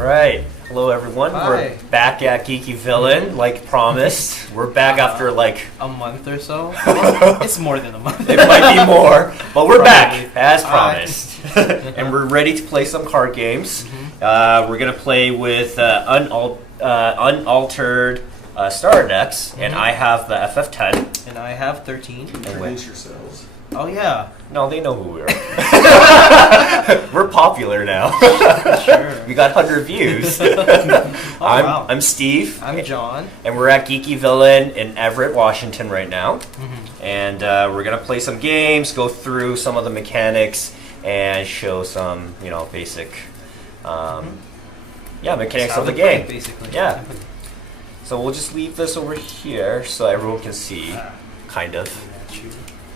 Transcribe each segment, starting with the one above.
Alright, hello everyone. Hi. We're back at Geeky Villain, like promised. We're back after like a month or so. It's more than a month. it might be more, but we're Probably. back as promised, and we're ready to play some card games. We're gonna play with unaltered starter decks, and I have the FF10. And I have 13. Introduce yourselves. Oh yeah. No, they know who we are. We're popular now. Sure. We got 100 views. Wow. I'm Steve. I'm John. And we're at Geeky Villain in Everett, Washington right now. And we're going to play some games, go through some of the mechanics, and show some, basic mechanics of the game. Basically. Yeah. So we'll just leave this over here so everyone can see, kind of.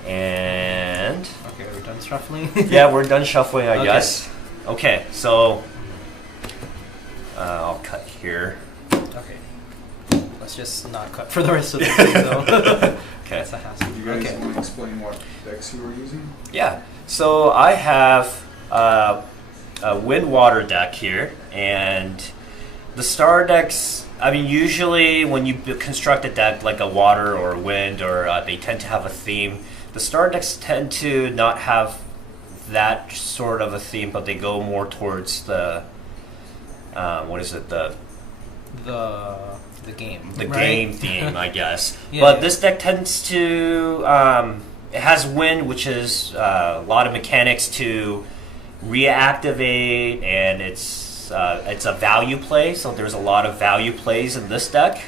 And... Okay, we're done shuffling? yeah, we're done shuffling, I Okay. guess. Okay, so... I'll cut here. Okay. Let's just not cut for the rest of the video, though. Okay. That's a hassle. Do you guys Okay. want to explain what decks you were using? Yeah, so I have a wind-water deck here, and the star decks... I mean, usually when you construct a deck like a water or wind, or they tend to have a theme. The star decks tend to not have that sort of a theme, but they go more towards the The game. the right? game theme, I guess. Yeah, but yeah. this deck tends to it has wind, which is a lot of mechanics to reactivate, and it's a value play. So there's a lot of value plays in this deck,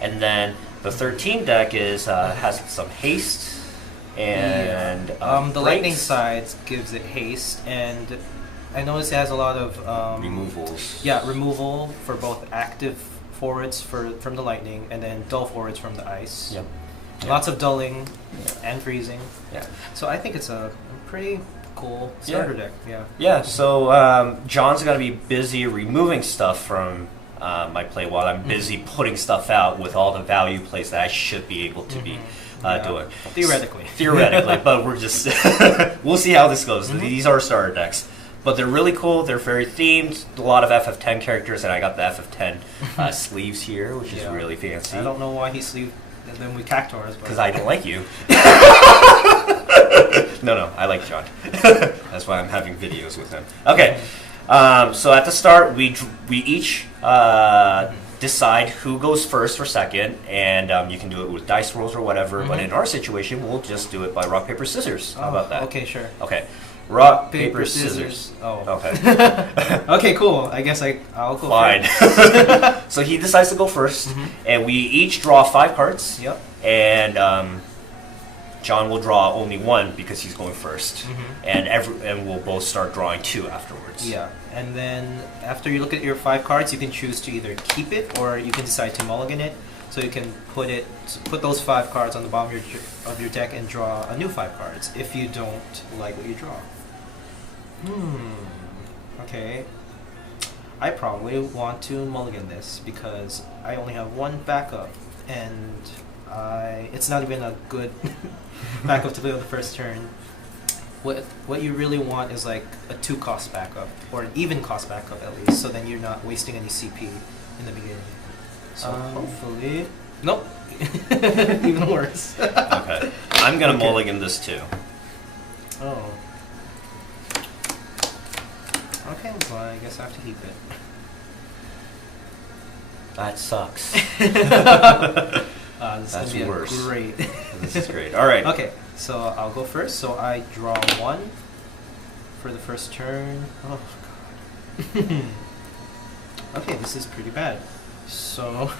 and then the 13 deck is has some haste. And the lightning side gives it haste, and I noticed it has a lot of removals. Yeah, removal for both active forwards from the lightning, and then dull forwards from the ice. Yep. Lots of dulling and freezing. Yeah. So I think it's a pretty cool starter deck. Yeah. Yeah. So John's gonna be busy removing stuff from my play while I'm busy putting stuff out with all the value plays that I should be able to be doing. Theoretically, but we're just we'll see how this goes. These are starter decks, but they're really cool. They're very themed. A lot of FF10 characters, and I got the FF10 sleeves here, which is really fancy. I don't know why he sleeved them with cactuars, because I don't like you. No, I like John. That's why I'm having videos with him. Okay, so at the start, we each decide who goes first or second, and you can do it with dice rolls or whatever, but in our situation, we'll just do it by rock, paper, scissors. How about that? Okay, sure. Okay. Rock, paper, scissors. Oh. Okay. Okay, cool. I guess I'll go Fine. first. So he decides to go first, and we each draw 5 cards. Yep. And John will draw only 1 because he's going first, and we'll both start drawing 2 afterwards. Yeah, and then after you look at your 5 cards, you can choose to either keep it or you can decide to mulligan it. So you can put those 5 cards on the bottom of your deck and draw a new 5 cards if you don't like what you draw. Okay. I probably want to mulligan this because I only have 1 backup, and it's not even a good backup to play on the first turn. What you really want is like a 2-cost backup, or an even cost backup at least, so then you're not wasting any CP in the beginning. So hopefully... Nope. Even worse. Okay. I'm going to mulligan this too. Oh. Okay, well I guess I have to keep it. That sucks. This That's is gonna be worse. Great. This is great. All right. Okay, so I'll go first. So I draw 1 for the first turn. Oh god. Okay, this is pretty bad. So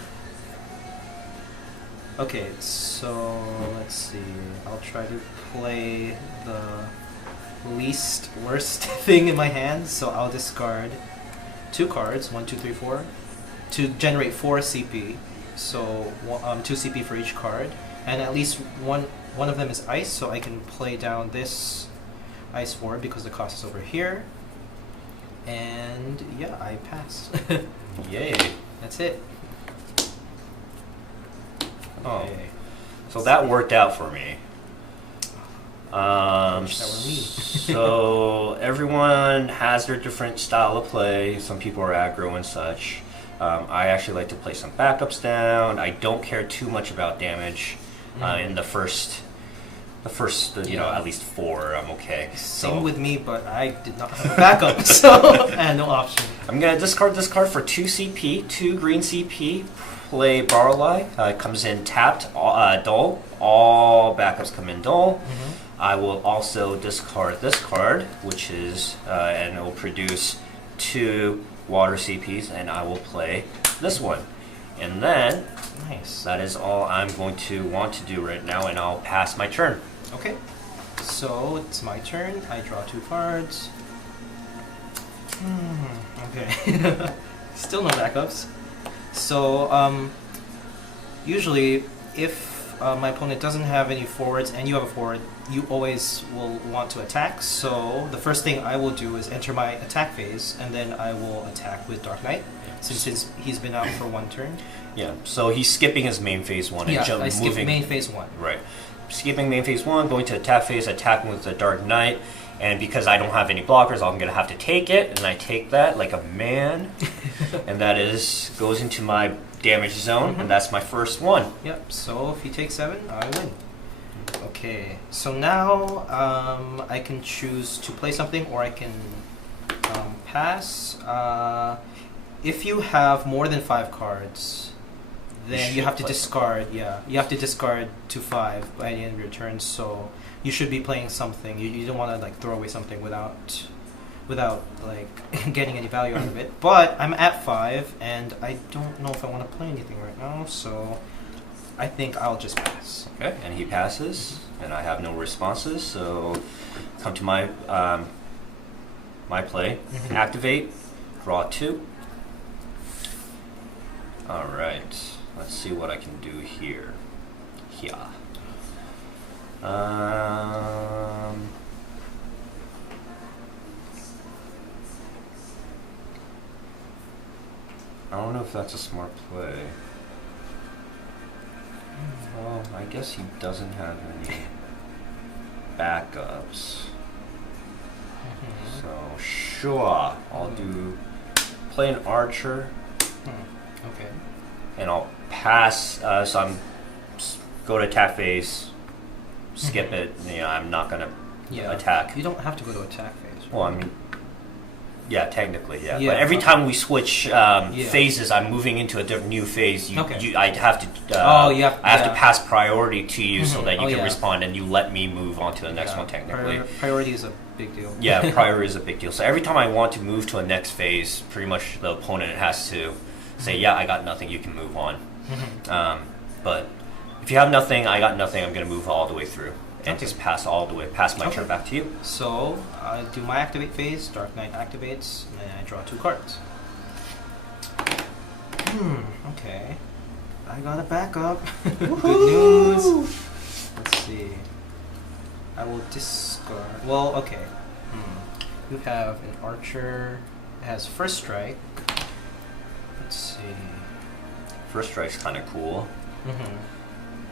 okay, so let's see. I'll try to play the least worst thing in my hand. So I'll discard 2 cards, 1, 2, 3, 4, to generate 4 CP. So 2 CP for each card, and at least one of them is ice, so I can play down this ice forward because the cost is over here. And yeah, I pass. Yay. That's it. Oh. Okay. So that worked out for me. wish that were me. So everyone has their different style of play. Some people are aggro and such. I actually like to play some backups down. I don't care too much about damage in the first, at least 4. I'm okay. Same with me, but I did not have a backup, so I had no option. I'm gonna discard this card for 2 CP, 2 green CP. Play Barley. It comes in tapped, dull. All backups come in dull. I will also discard this card, which is, and it will produce 2 water CPs, and I will play this one. And then, nice. That is all I'm going to want to do right now, and I'll pass my turn. Okay. So, it's my turn. I draw 2 cards. Okay. Still no backups. So, usually, if my opponent doesn't have any forwards and you have a forward, you always will want to attack. So, the first thing I will do is enter my attack phase, and then I will attack with Dark Knight, since he's been out for 1 turn. Yeah, so he's skipping his main phase 1 and I skip main phase 1. Right. Skipping main phase 1, going to attack phase, attacking with the Dark Knight. And because I don't have any blockers, I'm going to have to take it, and I take that like a man. And that goes into my damage zone, and that's my first one. Yep, so if you take 7, I win. Okay, so now I can choose to play something, or I can pass. If you have more than 5 cards, then you have to discard. Yeah, you have to discard to 5 by the end of your turn. So you should be playing something. You don't want to like throw away something without like getting any value out of it. But I'm at 5, and I don't know if I want to play anything right now. So I think I'll just pass. Okay, and he passes, and I have no responses. So come to my my play. Activate. Draw 2. All right. Let's see what I can do here. Yeah. I don't know if that's a smart play. Well, I guess he doesn't have any backups. So, sure, I'll play an archer. Okay. And I'll pass, so I'm go to attack phase, skip it, I'm not going to attack. You don't have to go to attack phase. Right? Well, I mean, yeah, technically, yeah. But every time we switch phases, I'm moving into a new phase. I have to I have to pass priority to you so that you can respond, and you let me move on to the next one technically. Priority is a big deal. Yeah, priority is a big deal. So every time I want to move to a next phase, pretty much the opponent has to say, yeah, I got nothing, you can move on. But if you have nothing, I got nothing, I'm going to move all the way through. And just pass my turn back to you. So, I do my activate phase, Dark Knight activates, and I draw 2 cards. Okay. I got a backup. Good news. Let's see. I will discard. Well, okay. You have an archer. It has first strike. Let's see. First strike's kind of cool.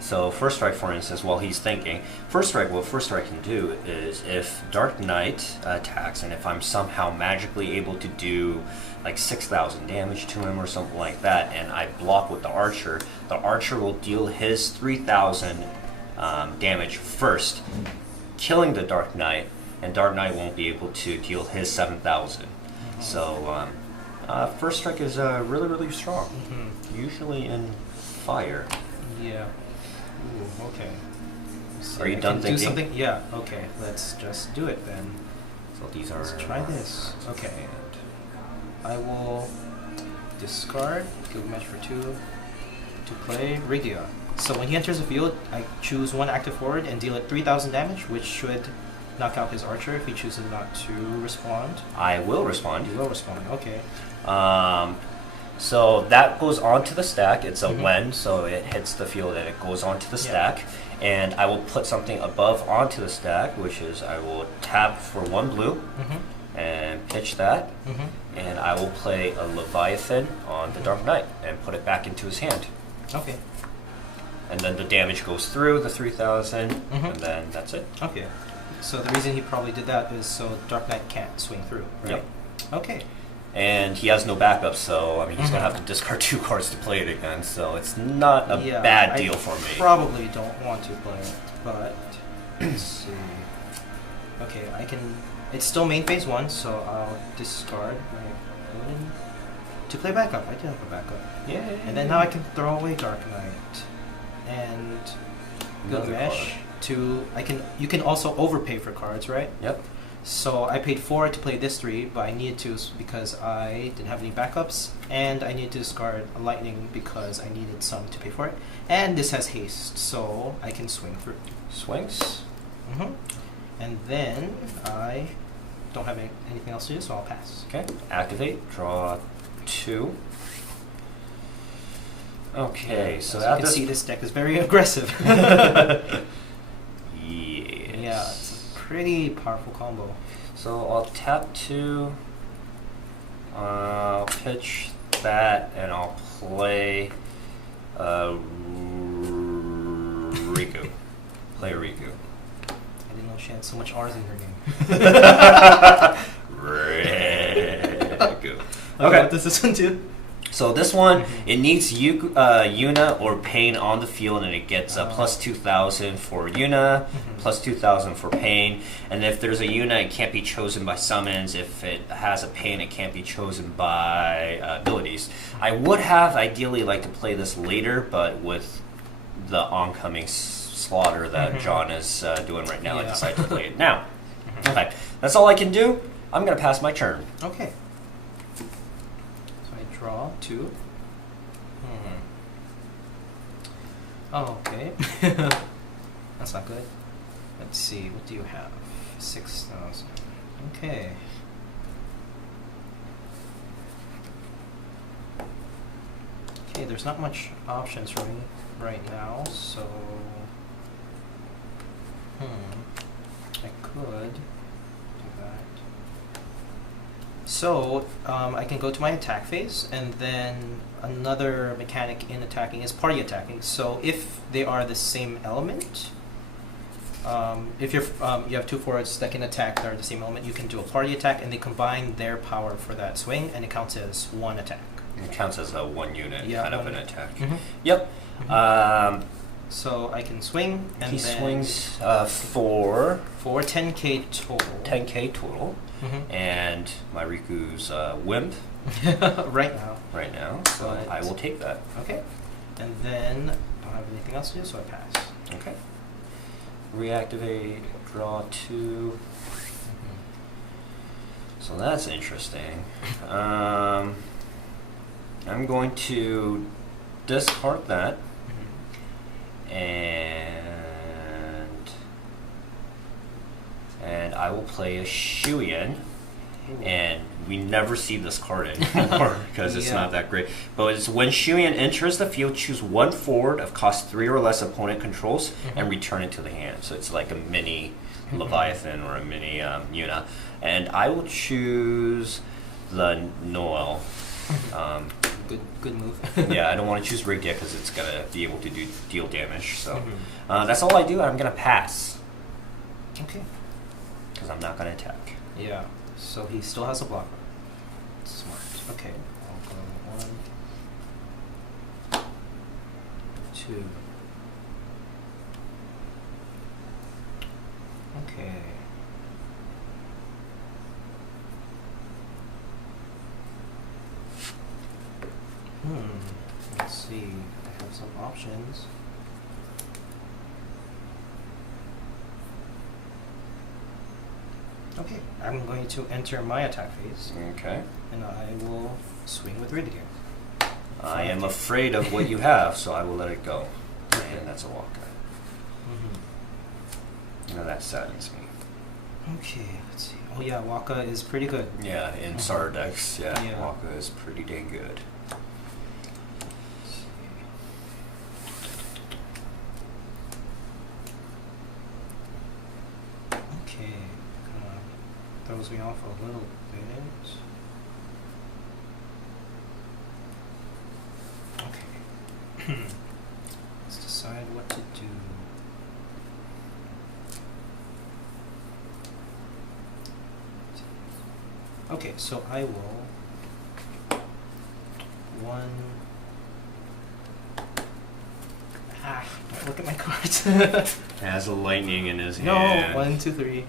So first strike, for instance, while he's thinking, what first strike can do is if Dark Knight attacks, and if I'm somehow magically able to do like 6,000 damage to him or something like that, and I block with the archer will deal his 3,000 damage first, killing the Dark Knight, and Dark Knight won't be able to deal his 7,000. So first strike is really, really strong, usually in fire. Yeah. Ooh, okay. So are you done thinking? Do something? Yeah. Okay. Let's just do it then. So these are. Let's try this. Okay. And I will discard. Good match for 2 to play Rigia. So when he enters the field, I choose 1 active forward and deal it 3,000 damage, which should knock out his archer if he chooses not to respond. I will respond. You will respond. Okay. So that goes onto the stack. It's a when, so it hits the field and it goes onto the stack. And I will put something above onto the stack, which is I will tap for 1 blue and pitch that. And I will play a Leviathan on the Dark Knight and put it back into his hand. Okay. and then the damage goes through the 3,000, Mhm. and then that's it. Okay. So the reason he probably did that is so Dark Knight can't swing through, right? Yep. Okay. And he has no backup, so I mean he's gonna have to discard 2 cards to play it again. So it's not a bad deal for me. Probably don't want to play it, but let's see. Okay, I can. It's still main phase 1, so I'll discard my Odin to play backup. I do have a backup. Yeah. And then now I can throw away Dark Knight and Another Gilgamesh card. to. I can. You can also overpay for cards, right? Yep. So I paid 4 to play this 3, but I needed to because I didn't have any backups, and I needed to discard a lightning because I needed some to pay for it. And this has haste, so I can swing through. Swings. Mm-hmm. And then I don't have anything else to do, so I'll pass. Okay. Activate. Draw 2. Okay. So as at you can this see, this deck is very aggressive. Yes. Yeah, it's a pretty powerful combo. So I'll tap 2. I'll pitch that, and I'll play Riku. Play Riku. I didn't know she had so much R's in her name. Riku. Okay, what does this one do? So this one, it needs Yuna or Pain on the field, and it gets plus 2,000 for Yuna, plus 2,000 for Pain. And if there's a Yuna, it can't be chosen by summons. If it has a Pain, it can't be chosen by abilities. I would have ideally liked to play this later, but with the oncoming slaughter that John is doing right now, I decided to play it now. Okay, that's all I can do. I'm going to pass my turn. Okay. Draw 2. Oh, okay. That's not good. Let's see, what do you have? 6,000. Okay. Okay, there's not much options for me right now, so I could do that. So, I can go to my attack phase, and then another mechanic in attacking is party attacking. So if they are the same element, if you have 2 forwards that can attack that are the same element, you can do a party attack, and they combine their power for that swing, and it counts as 1 attack. It counts as a 1 unit kind of an attack. Yep. So I can swing, and he then swings for 10k total. 10k total. And my Riku's wimp right now. right now, so But- I will take that. Okay. And then I don't have anything else to do, so I pass. Okay. Reactivate, draw 2. So that's interesting. I'm going to discard that, and I will play a Shuyan. And we never see this card anymore because it's not that great. But it's when Shuyan enters the field, choose 1 forward of cost 3 or less opponent controls and return it to the hand. So it's like a mini Leviathan or a mini Yuna. And I will choose the Noel. Good move. Yeah, I don't want to choose Rigged yet because it's going to be able to deal damage. So that's all I do. I'm going to pass. Okay. Because I'm not going to attack. Yeah. So he still has a blocker. Smart. Okay. I'll go 1, 2. Okay. Let's see. I have some options. Okay, I'm going to enter my attack phase, Okay. and I will swing with Rid again. I am afraid of what you have, so I will let it go. And that's a walker. Now that saddens me. Okay, let's see. Oh yeah, Waka is pretty good. Yeah, in Sardex, Yeah. Waka is pretty dang good. Let's see. Okay, kind of throws me off a little bit. Okay. Let's decide Okay, so I will one. Look at my cards. Has a lightning in his No, hand. 1, 2, 3.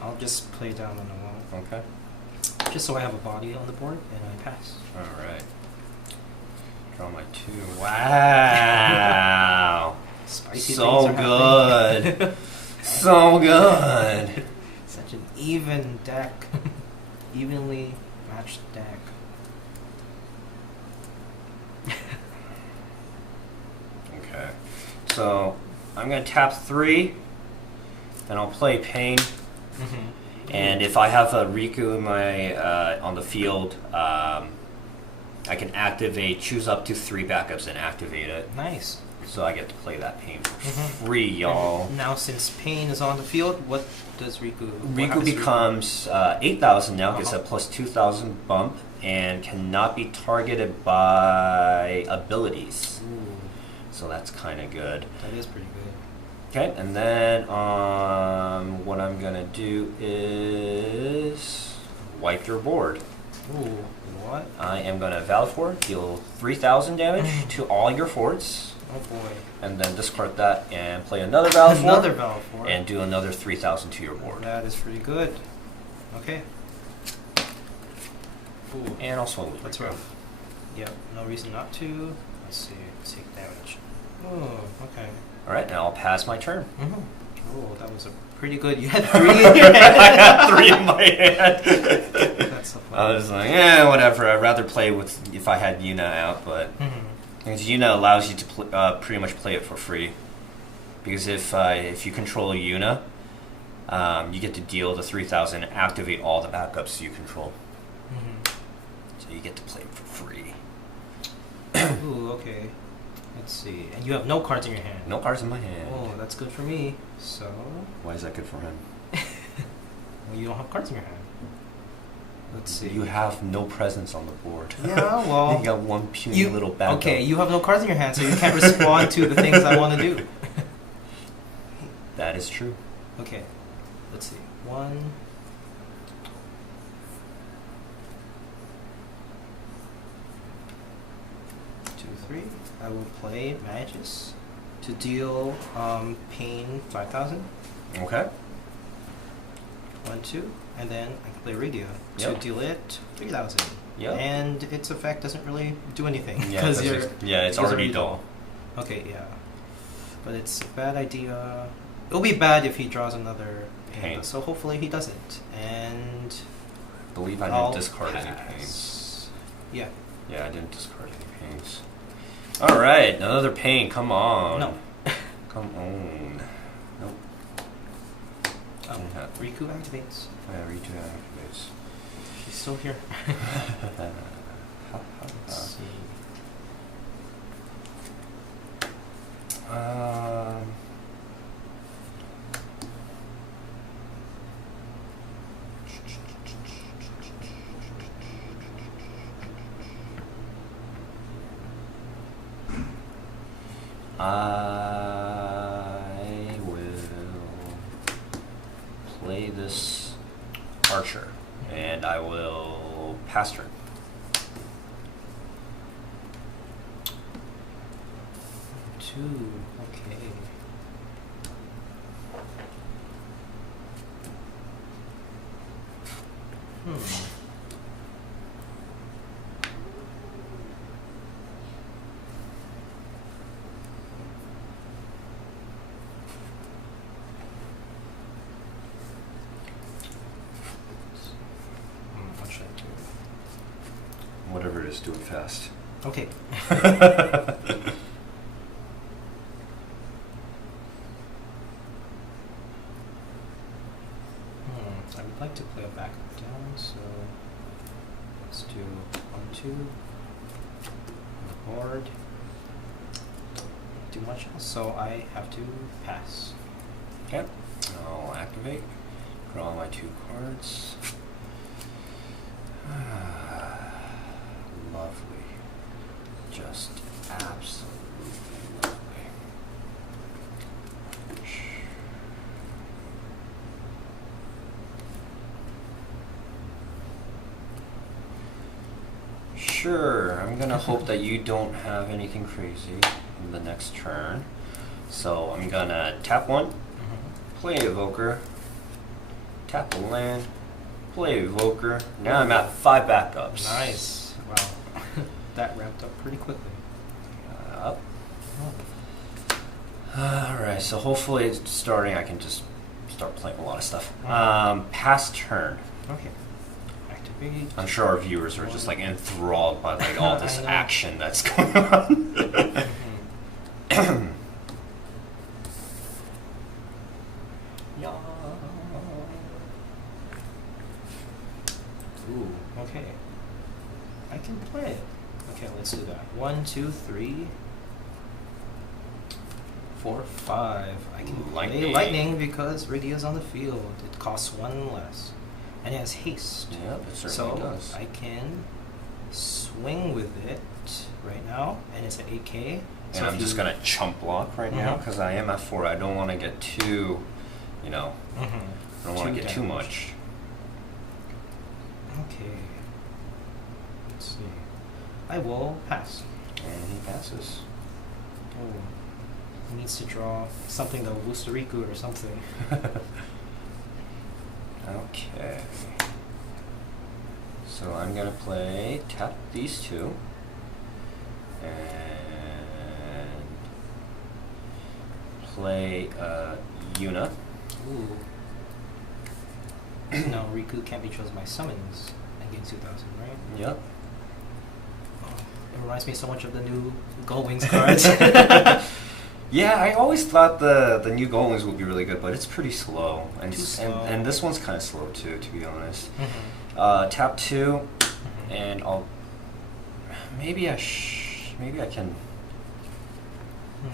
I'll just play down on the wall. Okay. Just so I have a body on the board and I pass. Alright. Draw my 2. Wow. Spicy So things are happening. good. So good. Such an even deck. Evenly matched deck. Okay. So I'm gonna tap 3, and I'll play Pain. And if I have a Riku in my on the field, I can activate, choose up to 3 backups and activate it. Nice. So I get to play that Pain for free, y'all. Now, since Pain is on the field, what does Riku? Riku becomes 8,000 now, gets a Uh-huh. plus 2,000 bump, and cannot be targeted by abilities. Ooh, So that's kind of good. that is pretty good. Okay, and then what I'm gonna do is wipe your board. Ooh, what? I am gonna Valfor, deal 3,000 damage to all your forts, Oh boy. and then discard that and play another Valfor, Another Valfor. and do another 3,000 to your board. That is pretty good. Okay. Ooh, And also that's rough. Yep, no reason not to. Let's see, take damage. Oh, okay. All right, now I'll pass my turn. Oh, that was a pretty good. You had 3 in your hand. I had 3 in my hand. That's so I funny. was like, whatever. I'd rather play with if I had Yuna out, but because Yuna allows you to pretty much play it for free. Because if you control Yuna, you get to deal the 3,000 and activate all the backups you control. So you get to play it for free. Ooh, okay. Let's see. And you have no cards in your hand. No cards in my hand. Oh, that's good for me. So, Why is that good for him? well, you don't have cards in your hand. Let's see. You have no presence on the board. Yeah, well, you got one puny little backup. Okay, you have no cards in your hand, so you can't respond to the things I want to do. That is true. Okay, let's see. 1. Two, 3. I will play Magus to deal pain 5,000. Okay. 1, 2, and then I can play Radio to Yep. deal it 3,000. Yep. And its effect doesn't really do anything Yeah, because it's because already dull. Okay, yeah, but it's a bad idea. It'll be bad if he draws another pain. So hopefully he doesn't. And I believe I I'll didn't discard any pass. pains. Yeah. Yeah, I didn't discard any pains. All right, another pain. Come on. No. Come on. Nope. Yeah. Riku activates. Yeah, Riku activates. She's still here. Let's see. I will play this archer, and I will pass turn. Two. Okay. What should I do? Whatever it is, do it fast. Okay. I would like to play a back down, so let's do 1, 2 on the board. Don't do much else, so I have to pass. Okay. I'll activate. Draw my 2 cards. Lovely. Just absolutely lovely. Sure, I'm gonna hope that you don't have anything crazy in the next turn. So I'm gonna tap one, play Evoker, tap a land, play Evoker. Now I'm at 5 backups. Nice. Wow. That ramped up pretty quickly. Up. Alright, so hopefully it's starting I can just start playing a lot of stuff. Pass turn. Okay. Activate. I'm sure our viewers are just like enthralled by like all this action that's going on. Ooh, okay. I can play it. Okay, let's do that. 1, 2, 3, 4, 5. I can play lightning because Radia's on the field. It costs 1 less. And it has haste. Yeah, it certainly does. I can swing with it right now, and it's at 8k. And I'm just gonna chump block right now because I am at 4. I don't want to get too, I don't want to get too much. Okay. Let's see. I will pass. And he passes. Oh. He needs to draw something to boost a Riku or something. Okay. So I'm gonna tap these 2. And play Yuna. Ooh. No, Riku can't be chosen by summons and gain 2,000, right? Yep. Oh, it reminds me so much of the new Gold Wings cards. Yeah, I always thought the new Gold Wings would be really good, but it's pretty slow. And and this one's kind of slow too, to be honest. Tap 2, and I'll maybe I can.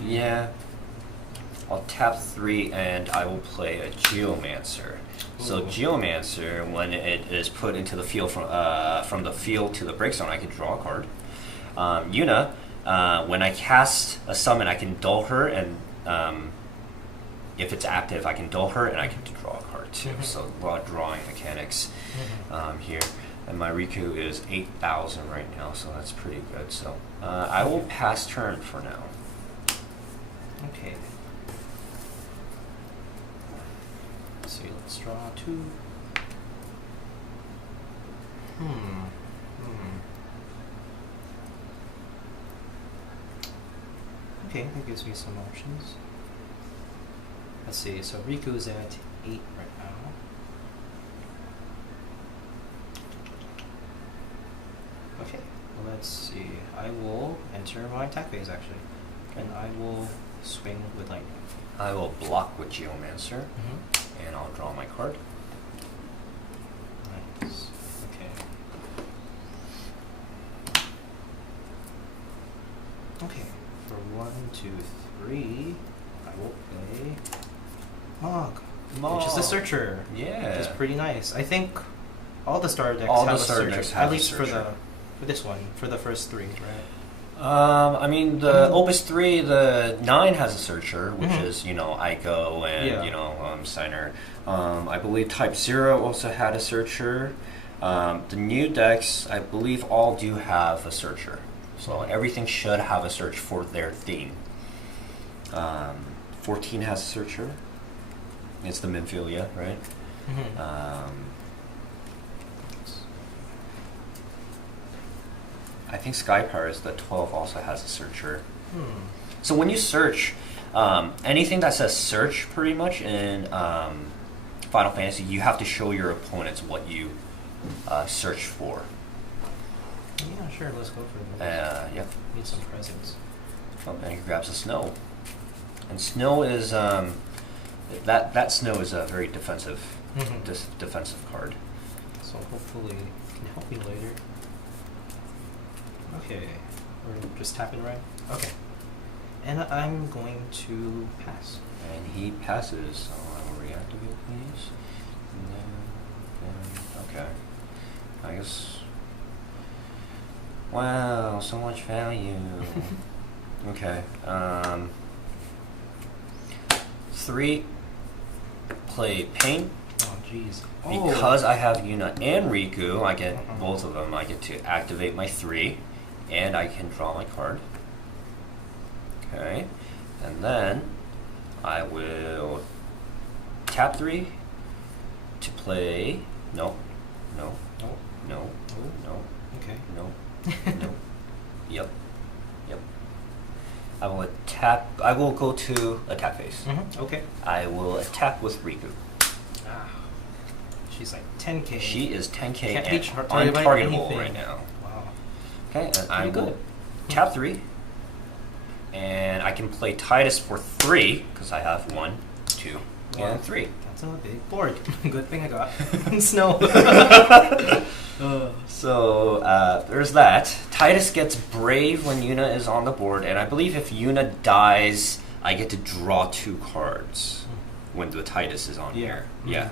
Yeah. I'll tap 3 and I will play a Geomancer. So Geomancer, when it is put into the field from the field to the break zone, I can draw a card. Yuna, when I cast a summon, I can dull her, and if it's active, I can dull her and I can draw a card too. So a lot of drawing mechanics here. And my Riku is 8,000 right now, so that's pretty good. So I will pass turn for now. Okay. Let's see, let's draw 2. Okay, that gives me some options. Let's see, so Riku's at 8 right now. Okay, well, let's see. I will enter my attack phase actually. And I will swing with lightning. I will block with Geomancer, and I'll draw my card. Nice. Okay. Okay. For 1, 2, 3, I will play Mog, which is the Searcher. Yeah. Which is pretty nice. I think all the starter decks have a Searcher. At least for this one, for the first 3, right? I mean, the Opus 3, the 9 has a Searcher, which is, Ico and, Steiner. I believe Type 0 also had a Searcher. The new decks, I believe, all do have a Searcher. So everything should have a search for their theme. 14 has a Searcher. It's the Minfilia, right? I think Skypowers, the 12, also has a Searcher. So when you search, anything that says search pretty much in Final Fantasy, you have to show your opponents what you search for. Yeah, sure, let's go for it. Yep. Need some presents. Oh, and he grabs a Snow. And Snow is, that Snow is a very defensive, defensive card. So hopefully it can help me later. Okay, we're just tapping right? Okay. And I'm going to pass. And he passes, so I will reactivate these. And then, okay. I guess. Wow, so much value. Okay. 3, play Pain. jeez. Because I have Yuna and Riku, I get both of them. I get to activate my 3, and I can draw my card. Okay, and then I will tap 3 to play. No. Okay. No. Yep. I will attack. I will go to attack phase. Okay. I will attack with Riku. She's like 10k. She is 10k Can't and be targeted by untargetable anything. right now. Wow. Okay, and I Pretty will good. tap 3, and I can play Titus for 3 because I have 1, 2, and 3. That's a big board. Good thing I got snow. So there's that. Titus gets Brave when Yuna is on the board, and I believe if Yuna dies, I get to draw 2 cards when the Titus is on here. Yeah.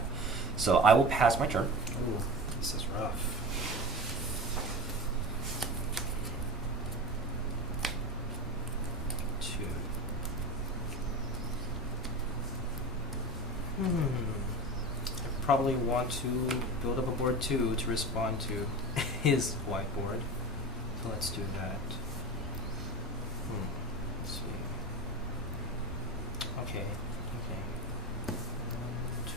So I will pass my turn. Ooh, this is rough. I probably want to build up a board too to respond to his whiteboard. So let's do that. Let's see. Okay. 1, 2.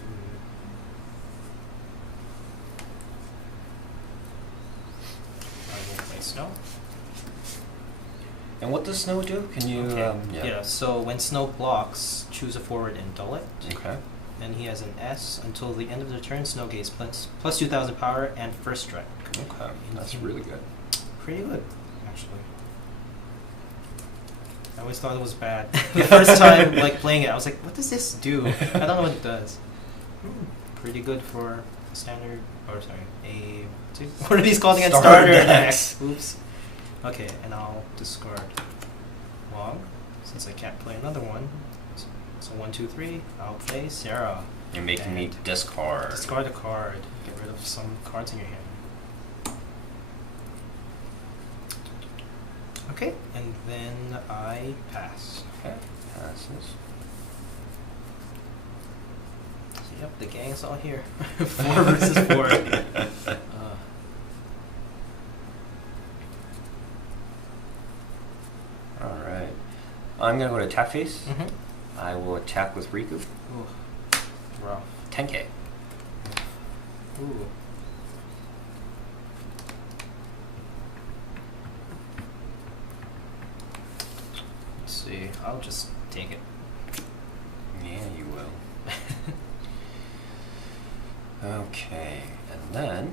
I will play snow. And what does Snow do? Can you? Yeah. So when Snow blocks, choose a forward and dull it. Okay. And he has an S until the end of the turn. Snow gains plus 2,000 power and first strike. Okay, that's really good. Pretty good, actually. I always thought it was bad. The first time playing it, I was like, "What does this do?" I don't know what it does. Pretty good for standard. Or sorry, what are these called again? Starter decks. Oops. Okay, and I'll discard Wong since I can't play another one. So 1, 2, 3. I'll play Sarah. You're making me discard. Discard a card. Get rid of some cards in your hand. Okay, and then I pass. Okay, passes. So yep, the gang's all here. 4 versus 4. All right. I'm gonna go to attack phase. I will attack with Riku. Ooh, rough. 10k. Ooh. Let's see. I'll just take it. Yeah, you will. Okay, and then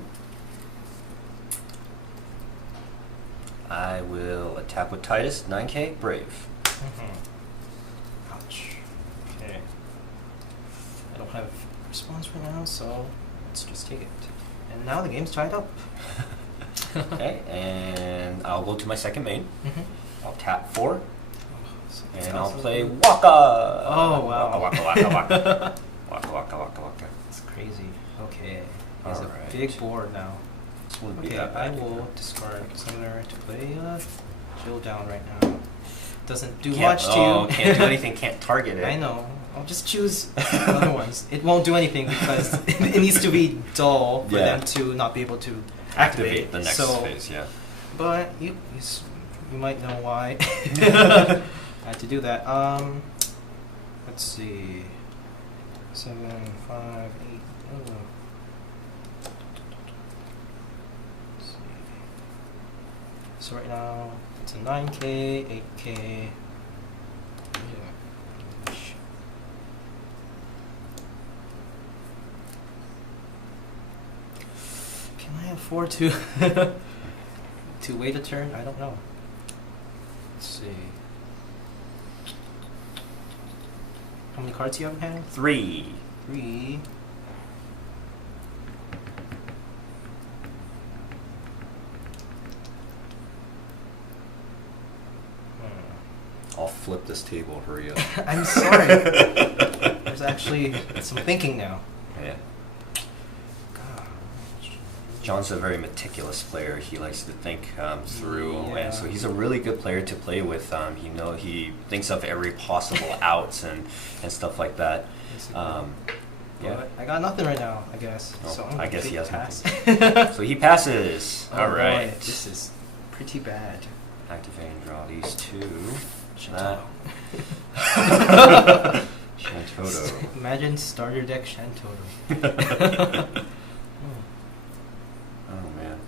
I will attack with Titus. 9k. Brave. Ouch. Okay. I don't have response for now, so let's just take it. And now the game's tied up. Okay, and I'll go to my second main. I'll tap 4, and I'll play Waka. Oh wow! Waka. That's crazy. Okay, All it's a right. big board now. This wouldn't be Okay, that I bad. will discard Summoner to play Jill down right now. Doesn't do Can't- much to oh, you. can't do anything. Can't target it. I know. I'll just choose other ones. It won't do anything because it needs to be dull for them to not be able to activate the next so, phase. Yeah. But you might know why I had to do that. Let's see. 7, 5, 8. Oh. Let's see. So right now it's a 9k, 8k. Yeah. Can I afford to wait a turn? I don't know. Let's see. How many cards do you have in hand? 3. 3. I'll flip this table. Hurry up. I'm sorry. There's actually some thinking now. Yeah. God. John's a very meticulous player. He likes to think through, Yeah. and so he's a really good player to play with. He thinks of every possible outs and stuff like that. But I got nothing right now, I guess. Oh, so I'm I guess he has pass. nothing. So he passes. Oh, All right. boy, this is pretty bad. Activate and draw these two. Shantoto. Shantoto. Imagine starter deck Shantoto. Oh man.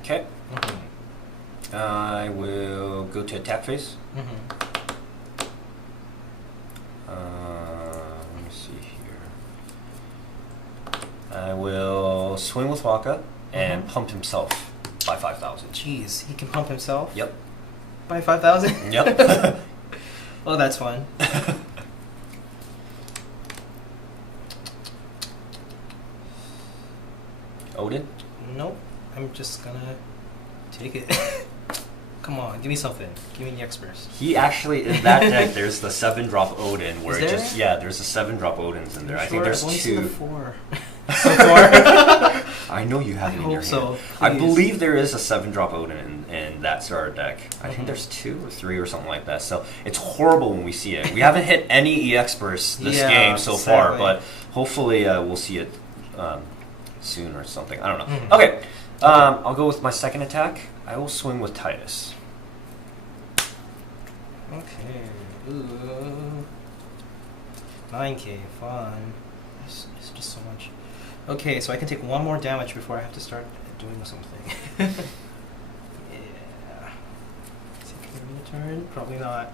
Okay. I will go to attack phase. Let me see here. I will swing with Waka and pump himself by 5,000. Jeez, he can pump himself? Yep. By 5,000? Yep. Oh, that's fun. Odin? Nope. I'm just gonna take it. Come on, give me something. Give me the X-Burst. He actually, in that deck, there's the 7-drop Odin where Is it there? just, yeah, there's the 7-drop Odins in there. I think there's I've only seen the 2. 4. So far. I know you have I it in your hope so, hand. I please. believe there is a 7-drop Odin in that starter deck. I think there's 2 or 3 or something like that. So it's horrible when we see it. We haven't hit any EX bursts this game so far, but hopefully we'll see it soon or something. I don't know. Okay, I'll go with my second attack. I will swing with Titus. Okay. Ooh. 9k, fun. It's just so much. Okay, so I can take 1 more damage before I have to start doing something. Yeah. Is it gonna be a turn? Probably not.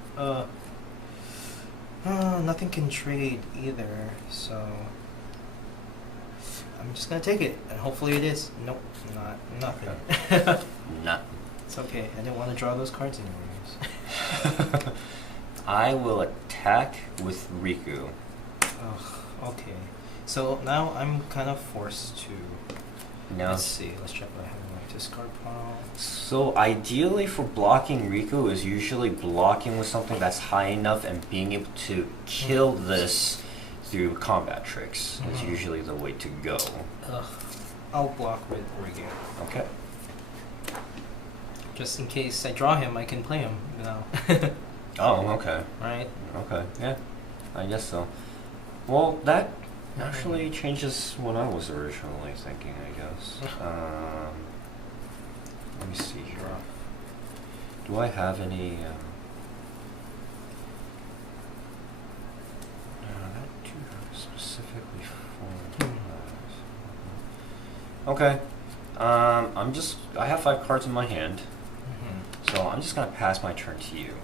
Nothing can trade either, so I'm just gonna take it, and hopefully it is. Nope, nothing. Okay. Nah. It's okay. I didn't want to draw those cards anyways. I will attack with Riku. Oh, okay. So now I'm kind of forced to. Now, Let's see. Let's check what I have in my discard pile. so ideally for blocking Riku is usually blocking with something that's high enough and being able to kill this through combat tricks. Is usually the way to go. Ugh. I'll block with Rigu. Okay. Just in case I draw him, I can play him now. Oh, okay. Right? Okay. Yeah, I guess so. Well, that actually changes what I was originally thinking, I guess. Let me see here. Do I have any... that do specifically for... Okay. I have 5 cards in my hand, so I'm just gonna pass my turn to you.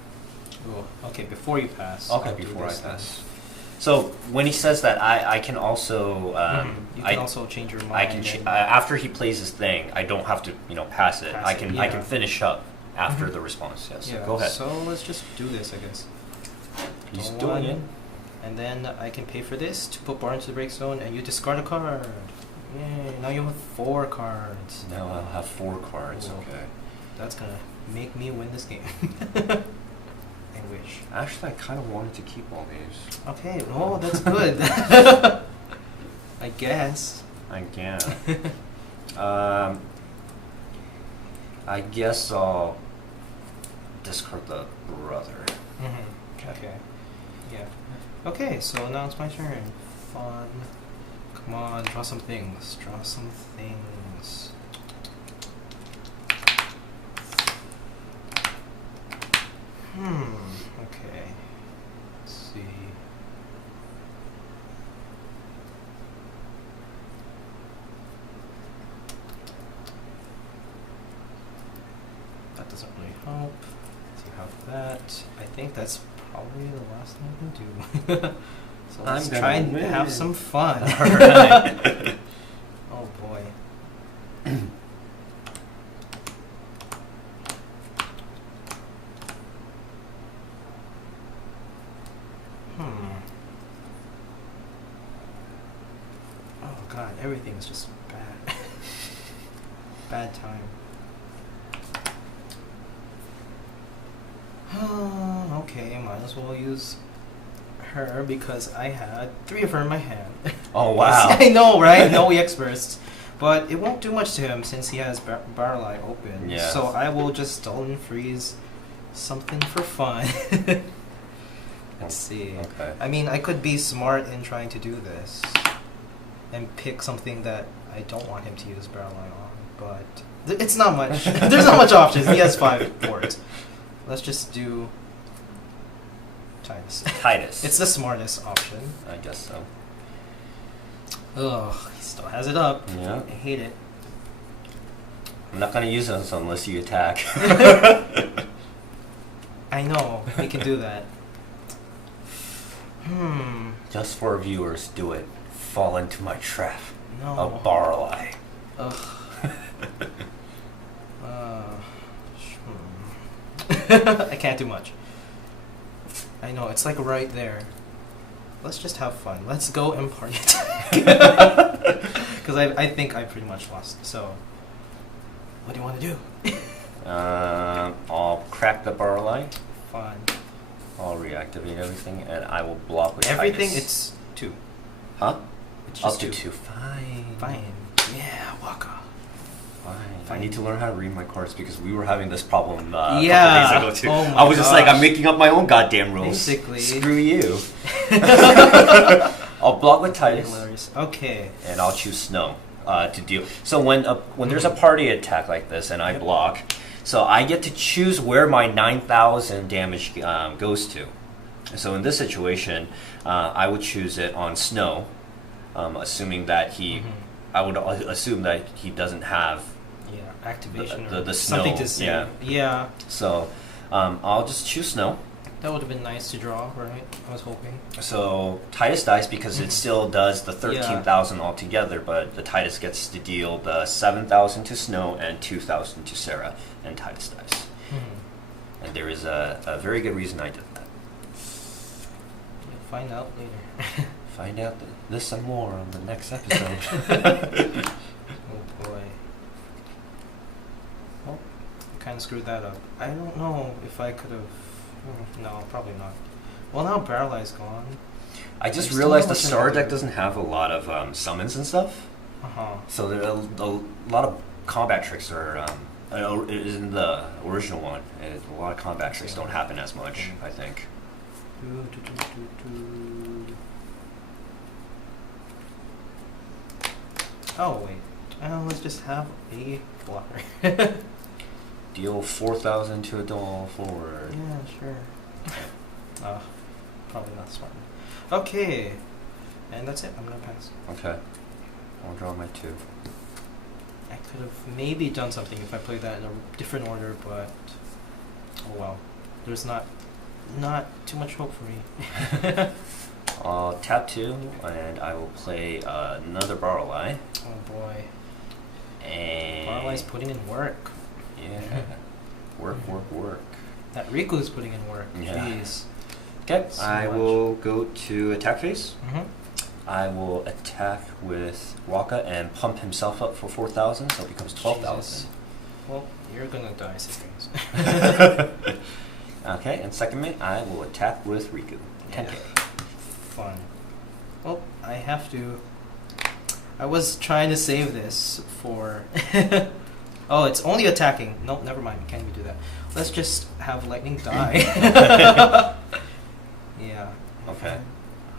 Ooh, okay, before you pass. Okay, I'll do before I this then. pass. So when he says that, I can also You can also change your mind. I can after he plays his thing, I don't have to pass it. Pass I it, can yeah. finish up after the response. Yes. Yeah, Go ahead. So let's just do this, I guess. He's Draw doing one, it. And then I can pay for this to put Bar into the break zone, and you discard a card. Yay! Now you have 4 cards. Now I'll have 4 cards. Cool. Okay. That's gonna make me win this game. I wish. Actually, I kind of wanted to keep all these. Okay, oh, that's good. I guess. I can. I guess I'll discard the brother. Okay. Yeah. Okay, so now it's my turn. Fun. Come on, draw some things. Draw some things. Okay. Let's see. That doesn't really help. So you have that. I think that's probably the last thing I can do. So let's try and have some fun. Alright. Oh boy. Oh god, everything is just bad. Bad time. Okay, might as well use her because I had 3 of her in my hand. Oh wow. I know, right? No EX bursts. But it won't do much to him since he has Barrel Eye open. Yeah. So I will just Stolen Freeze something for fun. Let's see. Okay. I mean, I could be smart in trying to do this and pick something that I don't want him to use Barrel Eye on, but it's not much. There's not much options. He has 5 boards. Let's just do Titus. Titus. It's the smartest option. I guess so. Ugh, he still has it up. Yeah. I hate it. I'm not gonna use this unless you attack. I know, we can do that. Just for viewers, do it. Fall into my trap. No. A Barrel Eye. Ugh. I can't do much. I know, it's like right there. Let's just have fun. Let's go and party attack. Because I think I pretty much lost. So, what do you want to do? I'll crack the Barrel Eye. Fun. I'll reactivate everything, and I will block with Everything, Titus. it's 2. Huh? It's Up just to 2. 2. Fine. Fine. Yeah, Waka. Fine. I Fine. need to learn how to read my cards because we were having this problem Yeah. a couple days ago too. Oh my I was just like, I'm gosh. making up my own goddamn rules. Basically. Screw you. I'll block with Titus, Hilarious. Okay. and I'll choose Snow to deal. So when there's a party attack like this and I block, so I get to choose where my 9,000 damage goes to. So in this situation, I would choose it on Snow, assuming that he. I would assume that he doesn't have Activation the or snow. something to say. Yeah. So I'll just choose Snow. That would have been nice to draw, right? I was hoping. So Titus dies because it still does the 13,000 altogether, but the Titus gets to deal the 7,000 to Snow and 2,000 to Sarah, and Titus dies. And there is a very good reason I did that. You'll find out later. Find out this and more on the next episode. Oh boy. Well, kind of screwed that up. I don't know if I could have. No, probably not. Well, now Barrel Eye's gone. I just There's realized still the not much Star I can deck do. doesn't have a lot of summons and stuff. So there are a lot of combat tricks are in the original one. A lot of combat tricks don't happen as much, I think. Oh wait. Let's just have a blocker. Deal 4,000 to a doll forward. Yeah, sure. Probably not smart. Okay. And that's it. I'm gonna pass. Okay. I'll draw my 2. I could have maybe done something if I played that in a different order, but oh well. There's not too much hope for me. I'll tap 2, and I will play another Barrel Eye. Oh boy. And Barrel Eye's putting in work. yeah, work. That Riku's putting in work. Yeah. Jeez. Okay, So I much. will go to attack phase. Mm-hmm. I will attack with Waka and pump himself up for 4,000, so it becomes 12,000. Well, you're gonna die, Sickings. Okay, and second mate, I will attack with Riku. 10k. Fun. Well, I have to. I was trying to save this for. Oh, it's only attacking. Nope, never mind. We can't even do that. Let's just have lightning die. Yeah. Okay.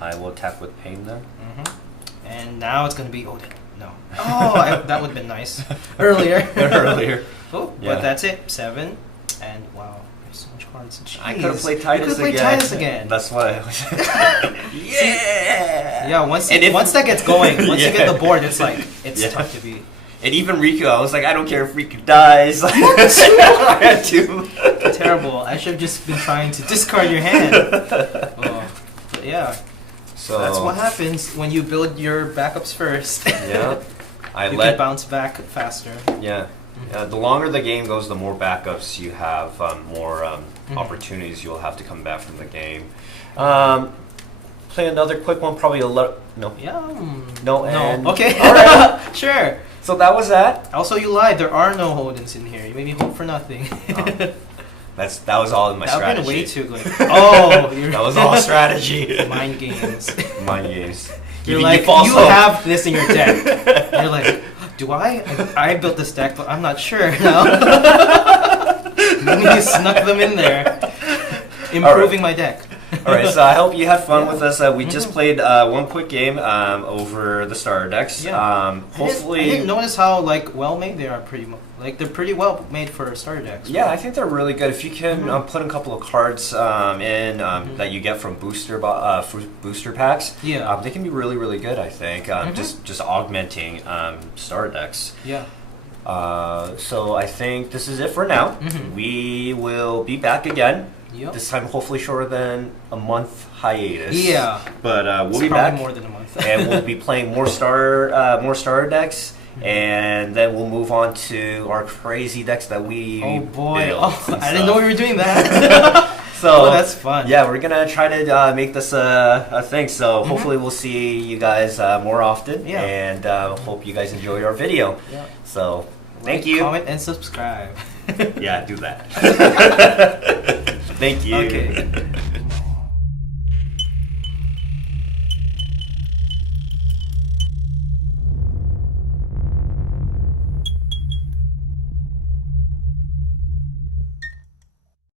I will attack with Pain then. Mm-hmm. And now it's gonna be Odin. No. Oh, that would have been nice earlier. Oh, Yeah. but that's it. 7. And wow, there's so much cards. Jeez. I could have played Titus You again. could have played Titus again. That's why I was. Yeah! Yeah, once And if- once that gets going, once you Yeah. get the board, it's like it's Yeah. tough to beat. And even Riku, I was like, I don't care if Riku dies. I had to. Terrible. I should have just been trying to discard your hand. Oh, but yeah, So that's what happens when you build your backups first. Yeah. I You let. can bounce back faster. Yeah. The longer the game goes, the more backups you have, more Mhm. opportunities you'll have to come back from the game. Play another quick one, probably a lot. No. Yeah. No, and- Okay. All right. Sure. So that was that. Also, you lied. There are no Hodins in here. You made me hope for nothing. That was all in my That would have strategy. been way too good. Oh, you're That was all strategy. mind games. Mind games. You're Giving like, false you hope. have this in your deck. You're like, do I? I built this deck, but I'm not sure now. You snuck them in there, improving my deck. All right, so I hope you had fun with us. We just played one quick game over the starter decks. Yeah. Hopefully, I didn't notice how well made they are. They're pretty well made for starter decks. Yeah, I think they're really good. If you can put a couple of cards in that you get from booster packs, they can be really, really good. I think just augmenting starter decks. Yeah. So I think this is it for now. We will be back again. Yep. This time, hopefully, shorter than a month hiatus. Yeah, but we'll be probably back more than a month, and we'll be playing more starter decks, and then we'll move on to our crazy decks that we. Oh boy! built I didn't know we were doing that. So that's fun. Yeah, we're gonna try to make this a thing. So hopefully, we'll see you guys more often, and hope you guys enjoyed our video. Yeah. So thank you. Comment and subscribe. Yeah, do that. Thank you. Okay.